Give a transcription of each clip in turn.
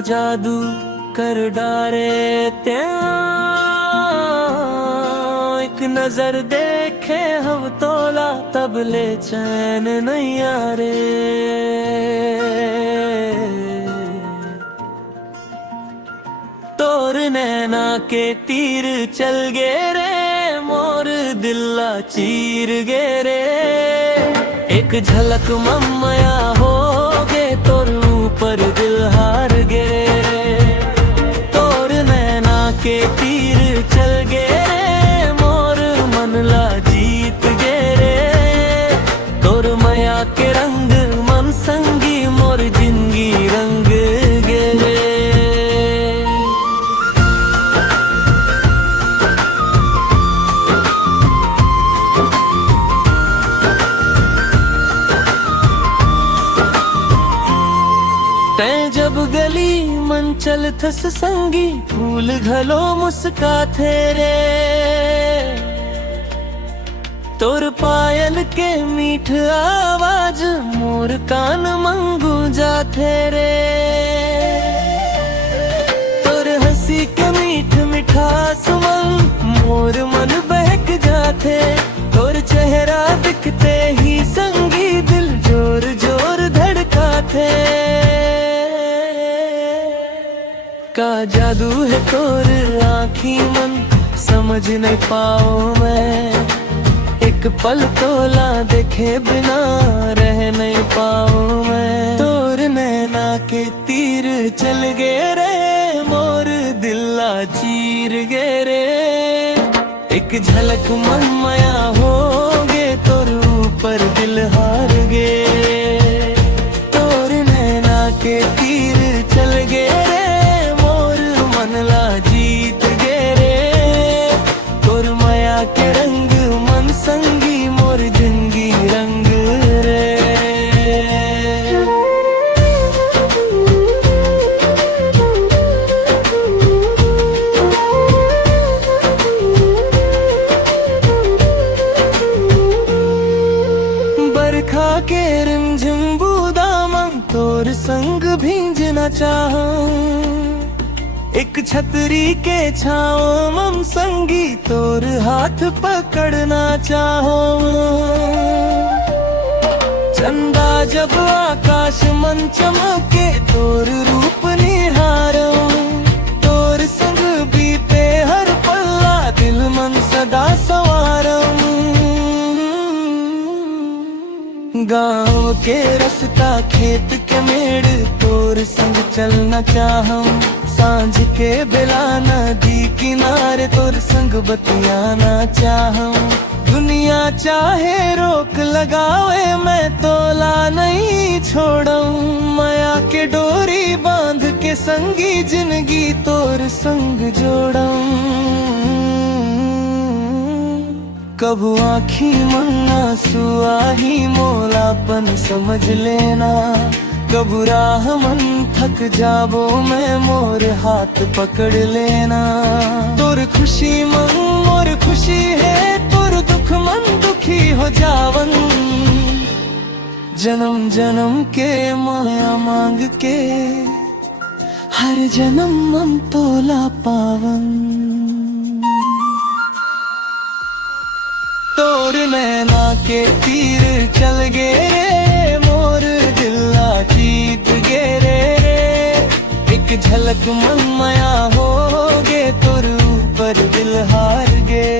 जादू कर डारे त्या एक नजर देखे हम तोला तब ले चैन नहीं आ रे। तोर नैना के तीर चल गे रे मोर दिल्ला चीर गे रे। एक झलक ममया हो गे तोर ऊपर दिल हार गे रे। तोर नैना के तीर चल गे रे मोर मनला जीत गे रे। तोर मया के रंग मन संगी मोर जिंदगी रंग गे रे। तैं जब गली मन चल थस संगी फूल घलो मुस्का थे रे। तोर पायल के मीठ आवाज मोर कान मंगू जाथे रे। तोर हंसी के मीठ मिठास मन मोर मन बहक जाथे। तोर चेहरा दिखते ही संगी दिल जोर जोर धड़का थे। का जादू है तोर आँखी मन समझ नहीं पाओ मैं। एक पल तोला देखे बिना रह नहीं पाओ मैं। तोर नैना के तीर चल गे रे मोर दिल्ला चीर गे रे। एक झलक मन मया हो गे तोर ऊपर दिल हार गे। तोर नैना के तीर चल गे रे मनला जीत गे रे। तोर मया के रंग मन संगी मोर जिंदगी रंग रे। बरखा के रिमझिम बूंदा मन तोर संग भींजना चाहूं। एक छतरी के छाओ मम संगी तोर हाथ पकड़ना चाहो। चंदा जब आकाश मन चमके तोर रूप निहारो। तोर संग बीते हर पल्ला दिल मन सदा सवारो। गाँव के रास्ता खेत के मेड़ तोर संग चलना चाहूं। सांझ के बेला नदी किनारे तोर संग बतियाना चाहूं। दुनिया चाहे रोक लगावे मैं तोला नहीं छोड़ूं। माया के डोरी बांध के संगी जिंदगी तोर संग जोड़ूं। कबू आँखी मन आंसू आही मोलापन समझ लेना। कबू राह मन थक जाबो मैं मोर हाथ पकड़ लेना। तोर खुशी मन मोर खुशी है तोर दुख मन दुखी हो जावन। जन्म जन्म के माया मांग के हर जन्म मन तोला पावन। तोर नैना के तीर चल गे रे मोर दिल्ला जीत गे रे। एक झलक मन मया हो गे तोर ऊपर दिल हार गे।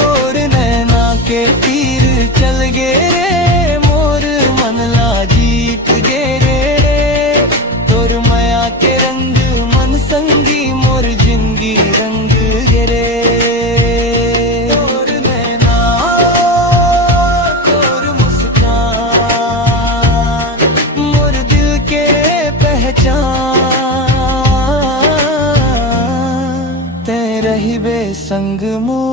तोर नैना के तीर चल गे रे मोर मनला जीत गे रे। तोर मया के रंग मन संगी मोर जिंदगी रंग गे रे। ते रही बे संग मोर।